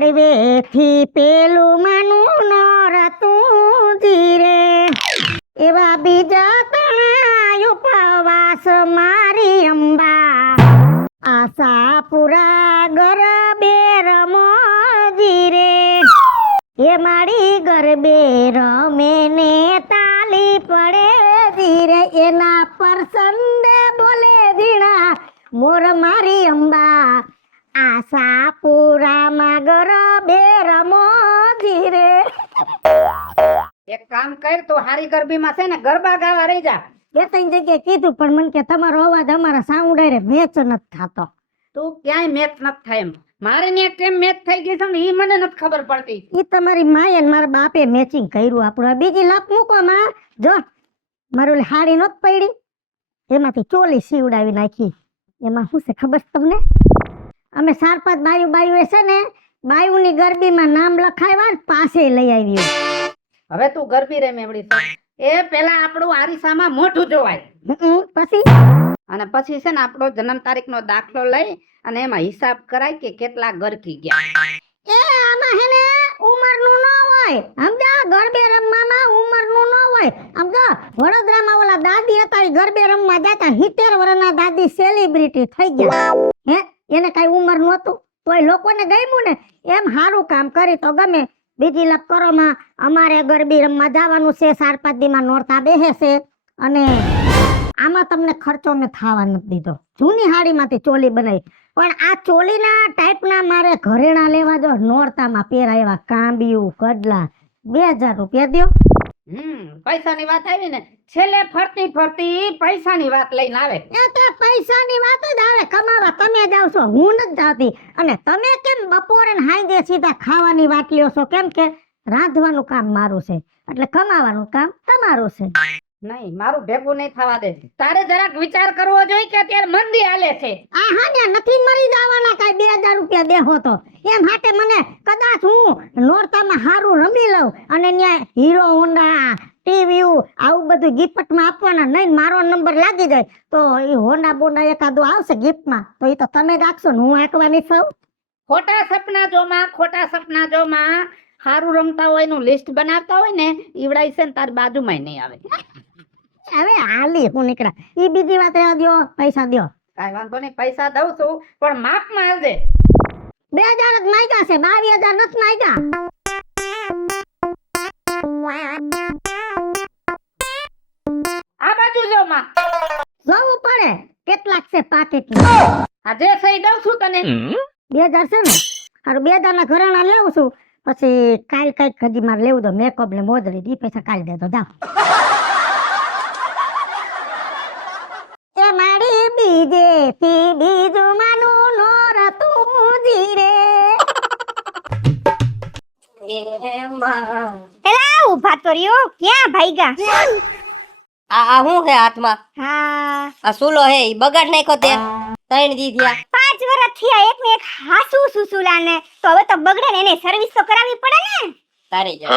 લાડવેથી પેલું માનું નોરતું ધીરે એવા બીજા તણાય ઉપવાસ મારી અંબા આશાપુરા ગરબે રમો ધીરે એ મારી ગરબે રમે ને તાલી પડે ધીરે એના પરસંદે બોલે ધીણા મોર મારી અંબા આશાપુરામાં ગરબે રમો ધીરે. એક કામ કર, તું હારી ગરબીમાં છે ને ગરબા ગાવા રહી જા. બે ત્રણ જગ્યાએ કીધું પણ મને કે તમારો અવાજ અમારા સાઉન્ડ રે મેચ નથી થતો. તું ક્યાંય મેચ નથી થાય એમ. મારે ને કેમ મેચ થઈ ગઈ છે ને ઈ મને નથી ખબર પડતી. ઈ તમારી માએ ને મારા બાપે મેચિંગ કર્યું આપણું. બીજી લાપ મૂકો માં જો મારું ઓલી હાડી નત પડી એમાંથી ચોલી સીવડાવી નાખી. એમાં શું છે ખબર છે તમને? અમે 4-5 બાયું છે ને બાયુની ગરબીમાં નામ લખાવ્યા ને પાસે લઈ આવ્યું. હવે તું ગરબી રે મેમડી છે એ પેલા આપણું આરીસામાં મોઢું જોવાય પછી અને પછી છે ને આપણો જન્મ તારીખનો દાખલો લઈ અને એમાં હિસાબ કરાય કે કેટલા ગરકી ગયા. એ આમાં હે ને ઉંમરનું ન હોય સમજા. ગરબે રમવામાં ઉંમરનું ન હોય સમજો. વડોદરામાં ઓલા દાદી હતા એ ગરબે રમવા જતા 70 વર્ષના દાદી સેલિબ્રિટી થઈ ગયા. હે એને કઈ ઉંમર નહોતું તોય લોકોને ગમ્યું ને એમ સારું કામ કરી તો ગમે. બીજી લપ કરોમાં અમારે ગરબી રમવા જવાનું છે. 4-5 દીમાં નોરતા બેસે છે અને આમાં તમને ખર્ચો મેં થવા નથી દીધો. જૂની હાડીમાંથી ચોલી બનાવી પણ આ ચોલીના ટાઈપના મારે ઘરેણા લેવા જો નોરતામાં પહેરાવ્યા કાંબિયું કડલા 2000 રૂપિયા દ્યો. પૈસાની વાત આવી ને છેલ્લે ફરતી ફરતી પૈસાની વાત લઈને આવે. એ તો પૈસાની વાત જ આવે. કમાવા તમે જાવ છો હું નથી જાતી. અને તમે કેમ બપોરે ને હાંજે સીધા ખાવાની વાત લ્યો છો? કેમ કે રાંધવાનું કામ મારું છે એટલે કમાવાનું કામ તમારું છે. નહીં મારું ભેગું નહીં થવા દે. તારે જરાક વિચાર કરવો જોઈએ કે અત્યારે મંદી હાલે છે. આ હા નથી મરી જવાના કઈ 2000 રૂપિયા દેહો તો એમ હાટે મને કદાચ હું નોરતામાં હારું રમી લઉં અને ત્યાં હીરો હોન્ડા ટીવી આવું બધું ગિફ્ટમાં આપવાના નહીં. મારો નંબર લાગી જાય તો એ હોન્ડા બોન્ડા એકાદું આવશે ગિફ્ટમાં તો એ તો તમે રાખશો ને હું આંકવાની છું. ખોટા સપના જોમાં હારું રમતા હોય નું લિસ્ટ બનાવતા હોય ને ઈવડાઈ છે ને તારી બાજુમાં નહીં આવે. હવે હાલી હું નીકળા. ઈ બીજી વાત રહેવા દ્યો. પૈસા દ્યો. કાઈ વાંધો નહીં પૈસા દઉં છું પણ માપમાં આવજે. 2000 જ માંગ્યા છે 22000 નથી માંગ્યા. આ બાજુ જો માં જોવું પડે કેટલાક છે પાકેટ. આ જે સહી દઉં છું તને 2000 છે ને હારું 2000 ના ઘરેણા લેવું છું. પછી કાલ કઈક હજી મારે લેવું તો મેકઅપ ને મોજડી ઈ પૈસા કાલ દે તો જાવ. એ મારી બીજેથી બીજું માનું નોરતું ધીરે. એલા ઉભા તો રહ્યો ક્યાં ભાઈગા? આ હું હે હાથમાં? હા આ સુલો હે ઈ બગાડ નાખ્યો તે 3 દી થયા. 5 વર્ષ થયા એક ને એક હાસુ સુસુલાને તો હવે તો બગડે ને એને સર્વિસ તો કરાવવી પડે ને. તારે જા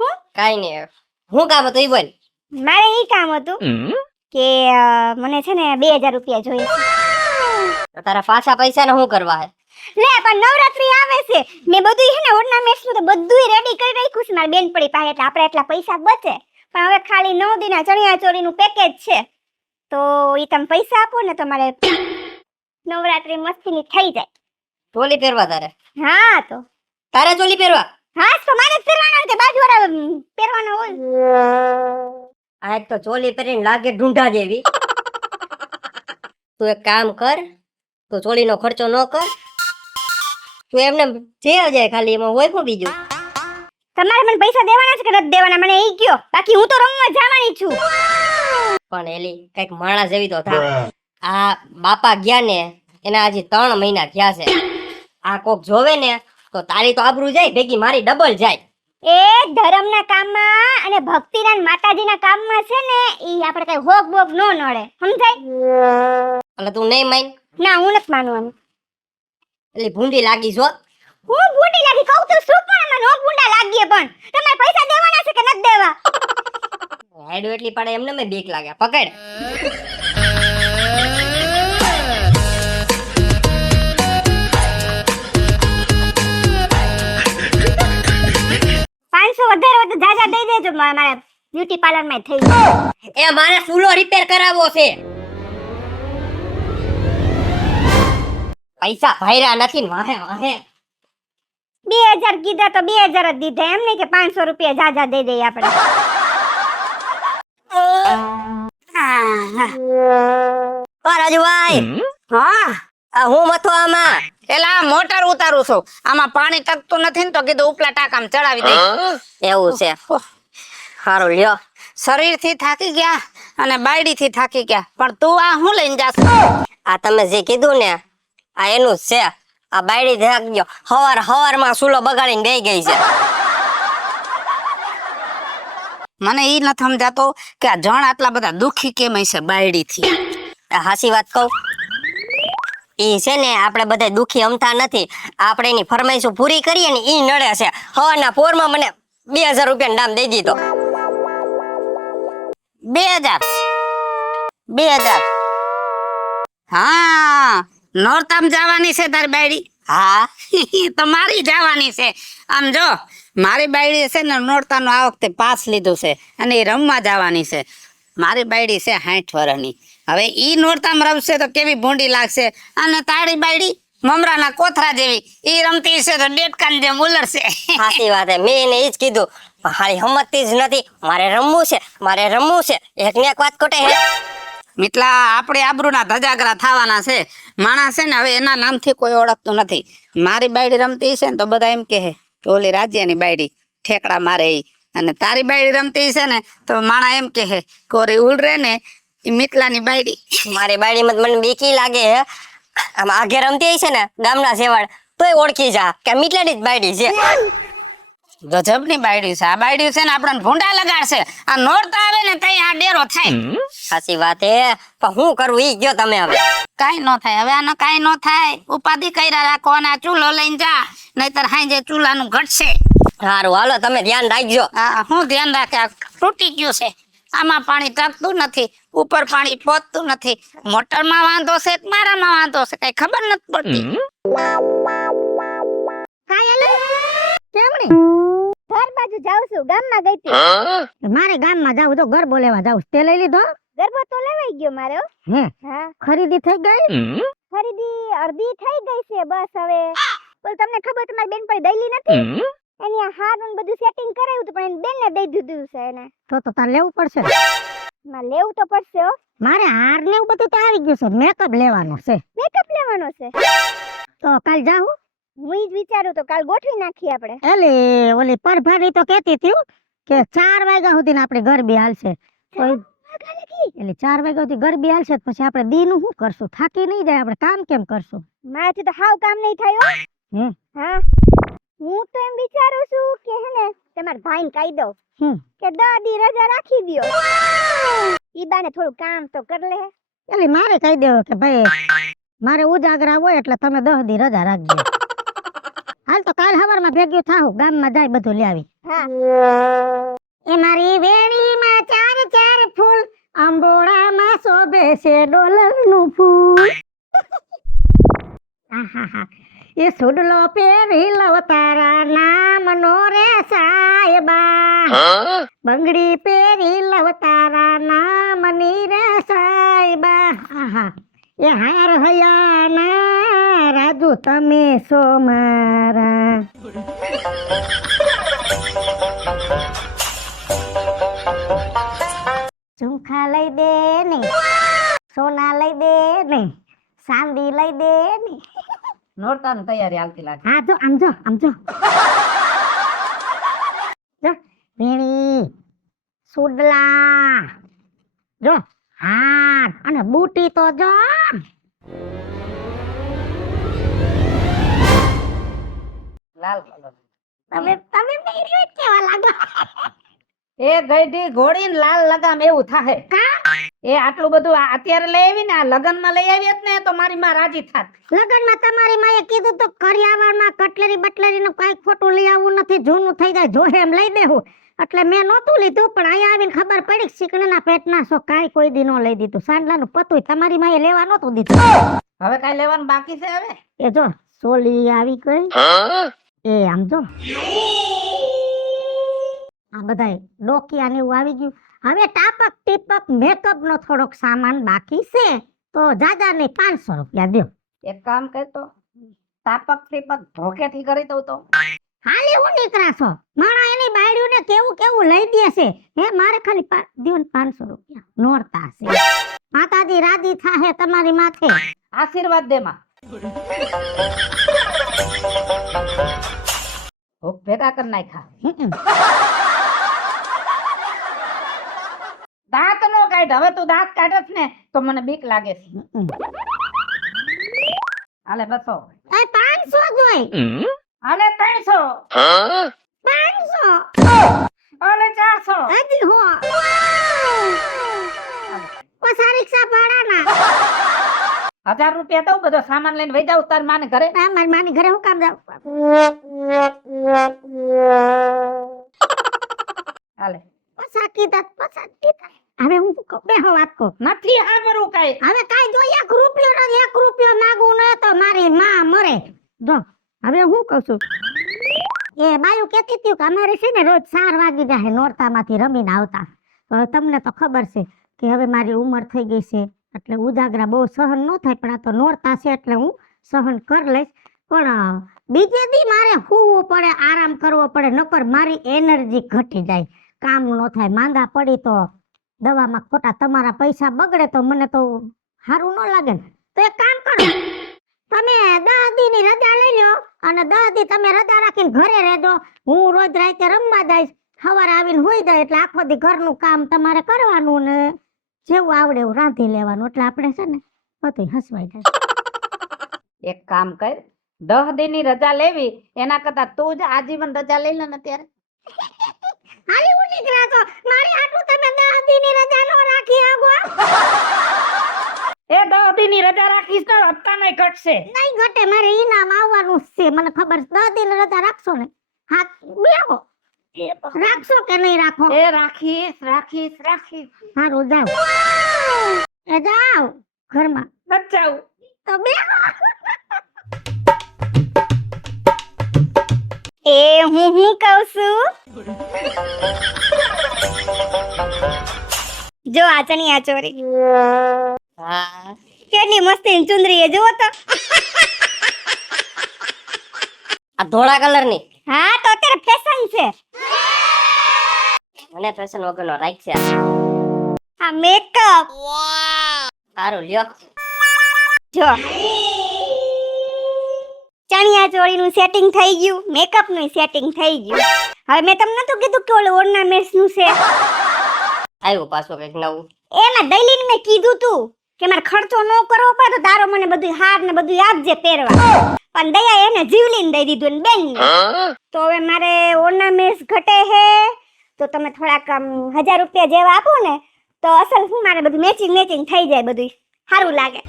હું કાઈ નઈ. હું કામ હતું ઈ બોલ. મારે ઈ કામ હતું કે મને છે ને 2000 રૂપિયા જોઈએ છે. તારા પાછા પૈસા ને શું કરવા હે? લે પણ નવરાત્રી આવે છે મેં બધું હે ને ઓર્નામેન્ટ્સ નું તો બધું રેડી કરી રાખ્યું છે મારી બેનપણી પાસે એટલે આપણે એટલા પૈસા બચે. પણ હવે ખાલી 9 દીના ચણિયા ચોળી નું પેકેજ છે તો ઈ તમે પૈસા આપો ને તમારે નવરાત્રી મસ્તીની થઈ જાય. ચોલી પહેરવા તારે? હા તો તારે ચોલી પહેરવા? હા તો મારે જ પહેરવાનો કે બાજુવાળા પહેરવાનો હોય. આ એક તો ચોલી પહેરીને લાગે ઢૂંઢા જેવી. તું એક કામ કર, તું ચોલીનો ખર્ચો ન કર. તું એમને જે જાય ખાલી એમાં હોય શું બીજું? તમારે મને પૈસા દેવાના છે કે નથી દેવાના મને ઈ કયો. બાકી હું તો રમવા જવાની છું. પણ એલી કઈક માણસ જેવી તો થા. આ બાપા ગયા ને એના હજી 3 મહિના થયા છે. આ કોક જોવે ને તો તારી તો આબરૂ જાય ભેગી મારી ડબલ જાય. એ ધર્મના કામમાં અને ભક્તિના અને માતાજીના કામમાં છે ને ઈ આપણે કઈ હોક બોક નો નડે સમજાય? એટલે તું નહીં માન? ના હું નથી માનવાનું. એટલે ભૂંડી લાગી છો. હું ભૂંડી લાગી કહું તો શું પણ મને નો ભૂંડા લાગીએ પણ તમારે પૈસા દેવાના છે કે નથી દેવા? હેડ એટલી પડે એમને મેં બીક લાગે. પકડ. વધારે હોય તો જાજા દઈ દેજો મારા બ્યુટી પાર્લર માં થઈ જાય. એ મારે ચૂલો રિપેર કરાવવો છે. પૈસા ભર્યા નથી ને વાહે વાહે. 2000 કીધા તો 2000 જ દીધા, એમ નહીં કે 500 રૂપિયા જાજા દઈ દઈએ આપણે. રાજુભાઈ, હા આ હું મથો આમાં. એલા મોટર ઉતારું છું, આમાં પાણી ટકતું નથી ને તો કીધું ઉપલા ટાંકામાં ચડાવી દઈ. એવું છે, સારું લ્યો. શરીર થી થાકી ગયા અને બાયડી થી થાકી ગયા, પણ તું આ હું લઈને જાસ? આ તમે જે કીધું ને આ એનું જ છે. આ બાયડી થાકી ગયો, હવાર માં ચૂલો બગાડીને બેહી ગઈ છે. મને ઈ નથી સમજાતો કે આ જણ આટલા બધા દુખી કેમ હશે બાયડી થી. આ હાચી વાત કહું, ઈ છે ને આપણે બધા દુખી અમથા નથી. આપણે એની ફરમાઈશો પૂરી કરીએ ને ઈ નડે છે. હવારના પોરમાં મને 2000 રૂપિયાનો દામ દઈ દીધો. 2000 હા નોરતામ જવાની છે તારી બાયડી? હા, તો મારી જવાની છે. આમ જો મારી બાયડી છે ને નોરતાનું આ વખતે પાસ લીધું છે અને એ રમવા જવાની છે. મારી બાયડી છે 60 વર્ષની. હવે ઈ નોરતામ રમશે તો કેવી ભૂંડી લાગશે, અને તારી બાયડી મમરાના કોથરા જેવી ઈ રમતી છે તો ડેટકાન જેમ ઉલરશે. સાચી વાત છે. મેં એને ઈ જ કીધું, પણ હારી હમતતી જ નથી. મારે રમવું છે. એક ને એક વાત કોટે હે. મિતલા આપણે આબરૂના ધજાગરા થવાના છે. માણસ છે ને હવે એના નામથી કોઈ ઓળખતું નથી. મારી બાયડી રમતી છે ને તો બધા એમ કહે કે ઓલી રાજ્યની બાયડી ઠેકડા મારે ઈ, અને તારી બાયડી રમતી છે ને તો માણા એમ કહે કે ઓરી ઉલરે ને ઈ મિતલાની બાયડી. મારી બાયડીમાં તો મને બીકી લાગે હે. આમ આઘે રમતી છે ને ગામના સેવાળ તોય ઓળખી જા કે મીટલાની જ બાયડી છે. ગજબની બાયડી છે આ બાયડી છે ને આપણને ભૂંડા લગાડશે. આ નોરતા આવે ને તઈ આ ડેરો થાય. સાચી વાત હે, પણ હું કરવું ઈ ગયો તમે હવે. કાઈ નો થાય હવે, આનો કાઈ નો થાય. ઉપાધિ કર્યા રાખો અને આ ચૂલો લઈને જા, નહીતર હાંજે ચૂલાનું ઘટશે. સારું હાલો, તમે ધ્યાન રાખજો. હા હું ધ્યાન રાખે, આ તૂટી ગયું છે. આમાં પાણી ટકતું નથી, ઉપર પાણી પહોંચતું નથી. મોટરમાં વાંધો છે કે મારામાં વાંધો છે કઈ ખબર નથી પડતી. કેમણી ઘર બાજુ જાઉં છું, ગામમાં ગઈ હતી. મારે ગામમાં જાવું તો ગરબો લેવા જાવું. તે લઈ લીધો? ગરબો તો લેવાઈ ગયો મારો. હે, હા ખરીદી થઈ ગઈ? ખરીદી અડધી થઈ ગઈ છે બસ. હવે બોલ, તમને ખબર તમારી બેન પણ દઈલી નથી? એની આ હારનું બધું સેટિંગ કરાવ્યું હતું પણ એની બેનને દઈ દીધું છે એને. તો તાર લેવું પડશે. માં લેવું તો પડશે હો. મારે હાર ને એવું બધું તો આવી ગયું છે. મેકઅપ લેવાનો છે. મેકઅપ લેવાનો છે તો કાલ જાવું? હું ઈ જ વિચારું તો કાલ ગોઠવી નાખીએ આપણે. એલી ઓલી પરભારી તો કહેતી હતી કે 4 વાગ્યા સુધી આપણે ગરબી હાલશે. તો એટલે 4 વાગ્યા સુધી ગરબી હાલશે તો પછી આપણે દીનું શું કરશું? થાકી નહીં જાય આપણે? કામ કેમ કરશું? મારાથી તો હાવ કામ નહીં થાય હો. હે, હા હું તો એમ વિચારું છું કે હે ને તમારા ભાઈને કહી દઉં હમ, કે 10 દી રજા રાખી દ્યો. ઈ બાને થોડું કામ તો કર લે. એલી મારે કહી દેવું કે ભાઈ મારે ઉજાગરા હોય એટલે તમે 10 દી રજા રાખજો. હાલ તો કાલ સવારમાં ભેગ્યું થાવું, ગામમાં જાય બધું લઈ આવી. હા એ મારી વેણીમાં 4 ફૂલ, આંબોડામાં શોભે છે ડોલરનું ફૂલ. આહાહા, એ સુડલો પહેરી લવ તારા નામનો રે સાહેબા, બંગડી પહેરી લવ તારા નામની રે સાહેબા. આહા, એ હાર હયાના રાજુ તમે સો મારા. ઝુમખા લઈ દે ને, સોના લઈ દે ને, ચાંદી લઈ દે ને. નોરતાની તૈયારી હાલતી લાગે. હા જો આમ જો આમ જો જો વીણી, સુડલા જો, હાર અને બુટી તો જો. લાલ કલર. તમે તમે પહેર્યું જ કેવા લાગો. એ ગઈઢી ઘોડીને લાલ લગામ એવું થાય. એ આટલું બધું અત્યારે લઈ આવી ને આ લગનમાં લઈ આવી ને તો મારી માં રાજી થાત. લગનમાં તમારી માએ કીધું તો કરિયાવરમાં કટલેરી બટલેરીનું કાંઈ ખોટું લઈ આવવું નથી, જૂનું થઈ જાય જો એમ લઈ દેવું. એટલે મેં નહોતું લીધું, પણ અહીંયા આવીને ખબર પડી કે શીકણીના પેટના છો કાંઈ કોઈ દી નો લઈ દીધું. સાંડલાનું પતુંય તમારી માએ લેવા નહોતું દીધું. હવે કાઈ લેવાનું બાકી છે હવે? એ જો સોલી આવી ગઈ. એ આમ જો આ બધાય ડોકિયા ને એવું આવી ગયું. હવે ટાપક ટીપક મેકઅપ નો થોડોક સામાન બાકી છે તો જાજા નહીં 500 રૂપિયા દ્યો. એક કામ કરતો તાપક ટીપક ધોકેથી કરી દઉં તો હાલે હું નીકળા છો માણા એની બાયડીઓ ને કેવું કેવું લઈ દે છે. હે મારે ખાલી દ્યો ને 500 રૂપિયા નોરતા છે. માતાજી રાજી થાહે તમારી માથે. આશીર્વાદ દે માં. ભૂખ ભેગા કરી નાખ્યા. હમ. દાંત નો કાઢ. હવે તું દાંત કાઢસ ને તો મને બીક લાગે છે. હમ. હાલે 200. એ 500 જોઈ. હાલે 300. 500 હાલે 400. હજી હો પછા રિક્ષા ભાડાના 1000 રૂપિયા દઉં બધો સામાન લઈને વઈ જાઉં તાર માને ઘરે. આ મારી માની ઘરે હું કામ જાઉં. હાલે પછા કીધા હવે હું બેહો વાત કહું. નથી આબરું કાઈ. હવે કાઈ જો 1 રૂપિયો માગું ન તો મારી માં મરે. જો હવે હું કહું છું એ બાયું કહેતી હતી કે અમારે છે ને રોજ 4 વાગી જાય નોરતામાંથી રમીને આવતા. હવે તમને તો ખબર છે કે હવે મારી ઉંમર થઈ ગઈ છે એટલે ઉજાગરા બહુ સહન ન થાય, પણ આ તો નોરતા છે એટલે હું સહન કરી લઈશ. પણ બીજે દી મારે સૂવું પડે, આરામ કરવો પડે, નકર મારી એનર્જી ઘટી જાય, કામ ન થાય. માંદા પડી તો દવામાં ખોટા તમારા પૈસા બગડે તો મને તો સારું ન લાગે ને. તો એક કામ કરો, તમે 10 દીની રજા લઈ લો અને 10 દી તમે રજા રાખીને ઘરે રહેજો. હું રોજ રાતે રમવા જઈશ, સવારે આવીને હોઈ જાય એટલે આખો દી ઘરનું કામ તમારે કરવાનું ને જેવું આવડે એવું રાંધી લેવાનું. એટલે આપણે છે ને બધું હસવાઈ જાય. એક કામ કર 10 દિનની રજા લેવી એના કરતા તું જ આજીવન રજા લઈ લે ને ત્યારે. હાલી હું નીકળ્યા છો મારી આટલું તમે 10 દીની રજા નો રાખી આગો. એ 10 દિનની રજા રાખીશ તો હપ્તા નહીં ઘટશે. નહીં ઘટે, મારે ઈનામ આવવાનું જ છે મને ખબર છે. 10 દિન રજા રાખશો ને હા બેહો. રાખશો કે નહીં રાખો? એ રાખીશ. હારું જાવ. એ જાવ ઘરમાં બચાવ. તો બેહો. એ હું કહું છું જો આ ચણિયા ચોરી હા કેટલી મસ્તી ચુંદરી એ જુઓ તો. આ ધોળા કલર ની હા તો અત્યારે ફેશન છે. મને ફેશન વગરનો રાખશે. આ મેકઅપ સારું લ્યો. જો ચણિયા ચોળીનું સેટિંગ થઈ ગયું, મેકઅપ નું સેટિંગ થઈ ગયું. હવે મેં તમને નતું કીધું કે ઓલું ઓર્નામેન્ટ્સ નું છે આવ્યું પાછું કઈક નવું. એમાં દલીન મેં કીધું તું કે મારે ખર્ચો ન કરવો પડે તો તારો મને બધું હાર ને બધું આપજે પહેરવા. પણ દયા એને જીવલીને દઈ દીધું ને બેન. તો હવે મારે ઓર્નામેન્ટ્સ ઘટે હે તો તમે થોડાક 1000 રૂપિયા જેવા આપો ને તો અસલ હું મારે બધું મેચિંગ થઈ જાય, બધું સારું લાગે.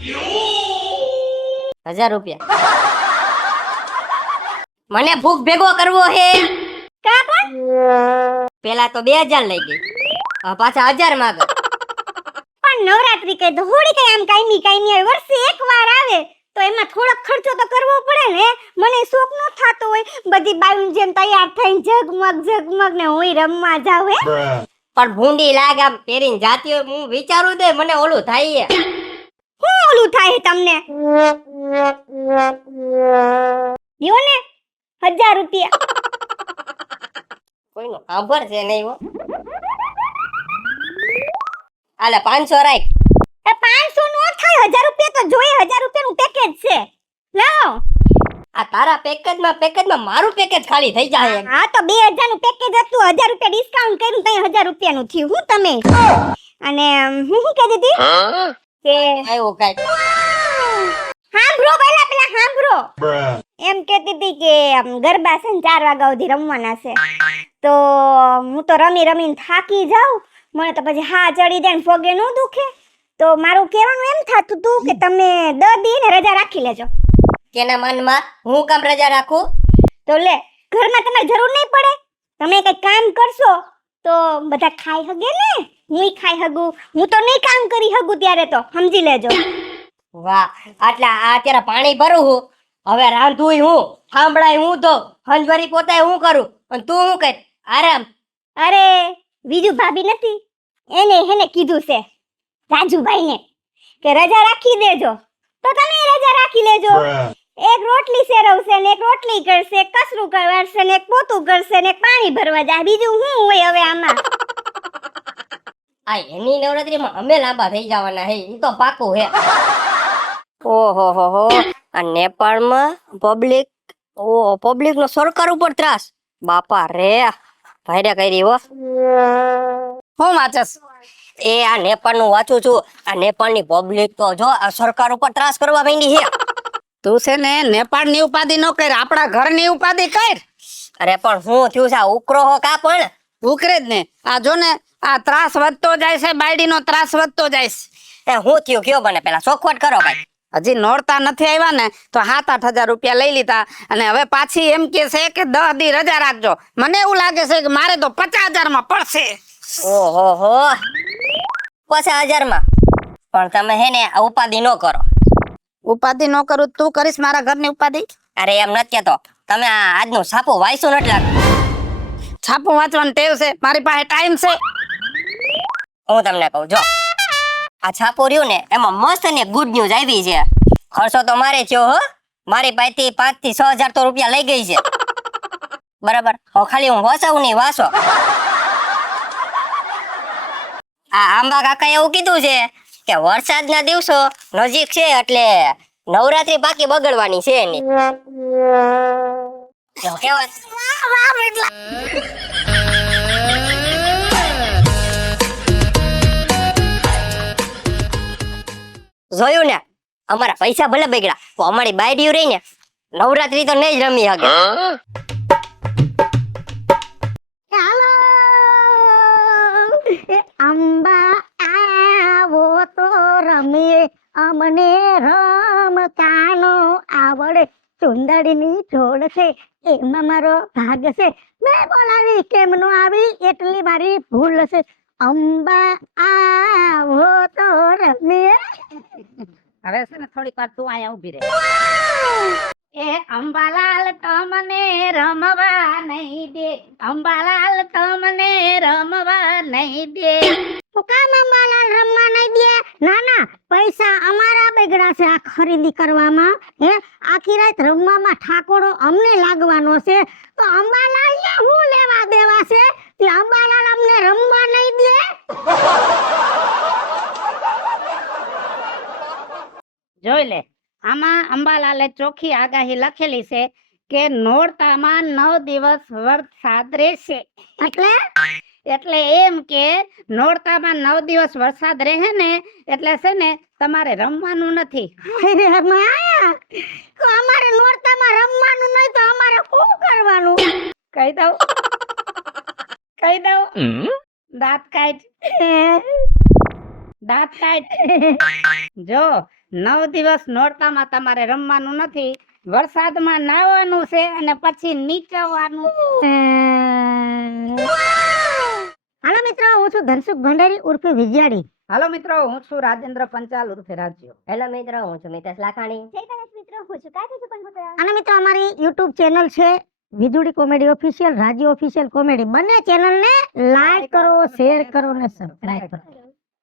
1000 રૂપિયા મને ભૂખ ભેગો કરવો હે. કા પણ પેલા તો 2000 લઈ ગઈ, હવે પાછા 1000 માંગે. પણ નવરાત્રી કઈ તો હોળી કઈ આમ કાયમી આવે, વર્ષે એકવાર આવે તો એમાં થોડોક ખર્ચો તો કરવો પડે ને. મને શોખ ન થતો હોય બધી બાયું જેમ તૈયાર થઈને ઝગમગ ને હું રમવા જાવ. હે પણ ભૂંડી લાગે આમ પહેરીને જાતી હોય. હું વિચારું દે મને ઓલું થાય છે. શું ઓલું થાય તમને? લ્યો ને 1000 રૂપિયા. કોઈનો ખબર છે નહીં હો. આલે 500 રાખ. એ 500 નો થાય, 1000 રૂપિયા તો જોઈએ. 1000 રૂપિયાનું પેકેજ છે. લાવો. આ તારા પેકેજમાં મારું પેકેજ ખાલી થઈ જાય. હા તો 2000 નું પેકેજ હતું, 1000 રૂપિયા ડિસ્કાઉન્ટ કર્યું તો 1000 રૂપિયા નું થયું. હું તમે અને હું શું કહી દીધી કે આવ્યું કાઈ સાંભળો પેલા સાંભળો. એમ કહેતી હતી કે ગરબા છે ને 4 વાગ્યા સુધી રમવાના છે તો હું તો રમીને થાકી જાઉં, મને તો પછી હા ચડી જાય ને પગે ન દુખે. તો મારું કહેવાનું એમ થતું હતું કે તમે 10 દી ને રજા રાખી લેજો. કેના મનમાં હું કામ રજા રાખું? તો લે ઘરમાં તમારે જરૂર નહીં પડે, તમે કઈ કામ કરશો તો બધા ખાઈ હગે ને, હુંય ખાઈ હગું. હું તો નહીં કામ કરી હગું ત્યારે તો સમજી લેજો. વાહ, આટલા આ અત્યારે પાણી ભરું હું, હવે રાંધું હું, સાંભળાય હું, તો હંજવારી પોતાય હું કરું અને તું શું કર આરામ. અરે બીજું ભાભી નથી, એને કીધું છે રાજુભાઈને કે રજા રાખી દેજો, તો તમે રજા રાખી લેજો. એક રોટલી શેરવશે ને એક રોટલી કરશે, એક કસરું કરશે ને એક પોતું કરશે ને એક પાણી ભરવા જાય. બીજું શું હોય હવે આમાં? આ એની નવરાત્રીમાં અમે લાંબા થઈ જવાના હે, ઈ તો પાકું હે. ઓહો હો હો, આ નેપાળમાં પબ્લિક નો સરકાર ઉપર ત્રાસ. બાપા રે, ભાઈરે કરી હો. હું વાંચસ? એ આ નેપાળ નું વાંચું છું. આ નેપાળની પબ્લિક તો જો આ સરકાર ઉપર ત્રાસ કરવા માંડી છે. તું છે ને નેપાળ ની ઉપાધિ ન કર, આપણા ઘર ની ઉપાધિ કર. અરે પણ શું થયું છે? આ ઉકરો હો કા પણ ઉકરે જ ને. આ જો ને આ ત્રાસ વધતો જાય છે, બાયડીનો ત્રાસ વધતો જાય છે. એ શું થયું કયો મને પેલા ચોખવટ કરો ભાઈ. હજી નોરતા નથી આવ્યા ને તો 7-8 હજાર રૂપિયા લઈ લીધા અને હવે પાછી એમ કે છે કે 10 દી રજા રાખજો. મને એવું લાગે છે કે મારે તો 50,000 માં પડશે. ઓહો હો, 50,000 માં? પણ તમે હે ને આ ઉપાધિ ન કરો. ઉપાધિ ન કરું તું કરીશ મારા ઘરની ઉપાધિ? અરે એમ નથી કેતો, તમે આ આજનું છાપું વાંચ્યું નથી લાગતું. છાપું વાંચવાનું ટેવ છે, મારી પાસે ટાઈમ છે. હું તમને કહું, જો આ છાપું રહ્યું ને એમાં મસ્ત ને ગુડ ન્યૂઝ આવી છે. ખર્ચો તો મારે થયો હો, મારી પાસેથી 5 થી 6 હજાર તો રૂપિયા લઈ ગઈ છે. બરાબર, હવે ખાલી હું વાંચવું નહીં, વાંચો. આ આંબા કાકા એવું કીધું છે કે વરસાદના દિવસો નજીક છે એટલે નવરાત્રી પાકી બગડવાની છે એની. એવું કહેવાય. જોયું ને, અમારા પૈસા ભલે બગડ્યા તો અમારી બાયડીયું રહી ને નવરાત્રી તો નહીં જ રમી શકે. હાલો એ અંબા આવો તો રમીએ, અમને રમતાનો આવડે. ચુંદડીની જોડ છે એમાં મારો ભાગ છે, મેં બોલાવી કેમ નો આવી એટલી મારી ભૂલ છે. અંબા આવો તો રમીએ. હવે છે ને થોડીક વાર તું અહીંયા ઊભી રહે. એ અંબાલાલ તમને રમવા નહીં દે, અંબાલાલ તમને રમવા નહીં દે. તો કામ અંબાલાલ રમવા નહીં દે? ના ના, પૈસા અમારા બગડ્યા છે આ ખરીદી કરવામાં. હે, આખી રાત રમવામાં ઠાકોરો અમને લાગવાનો છે, તો અંબાલાલ ને હું લેવા દેવા છે? તે અંબાલાલ અમને રમવા નહીં દે. જોઈ લે, આમાં અંબાલાલે ચોખ્ખી આગાહી લખેલી છે કે નોરતામાં 9 દિવસ વરસાદ રહેશે. એટલે એમ કે નોરતામાં 9 દિવસ વરસાદ રહે ને એટલે છે ને તમારે રમવાનું નથી. અરે માયા, તો અમારે નોરતામાં રમવાનું નહીં તો અમારે શું કરવાનું? કહી દઉં દાંત કાઢ. જો 9 દિવસ નોરતામાં તમારે રમવાનું નથી, વરસાદમાં નાહવાનું છે અને પછી નીચવાનું. હાલો મિત્રો, હું છું ધનસુખ ભંડારી ઉર્ફે વિજયાડી. હાલો મિત્રો, હું છું રાજેન્દ્ર પંચાલ ઉર્ફે રાજ્યો. હેલો મિત્રો, હું છું મિતેશ લાખાણી. જય ગણેશ મિત્રો, હું છું કાકી સુપનપુત્ર. અને મિત્રો, અમારી YouTube ચેનલ છે વિજુડી કોમેડી ઓફિશિયલ, રાજ્ય ઓફિશિયલ કોમેડી. બંને ચેનલને લાઈક કરો, શેર કરો અને સબસ્ક્રાઇબ કરો.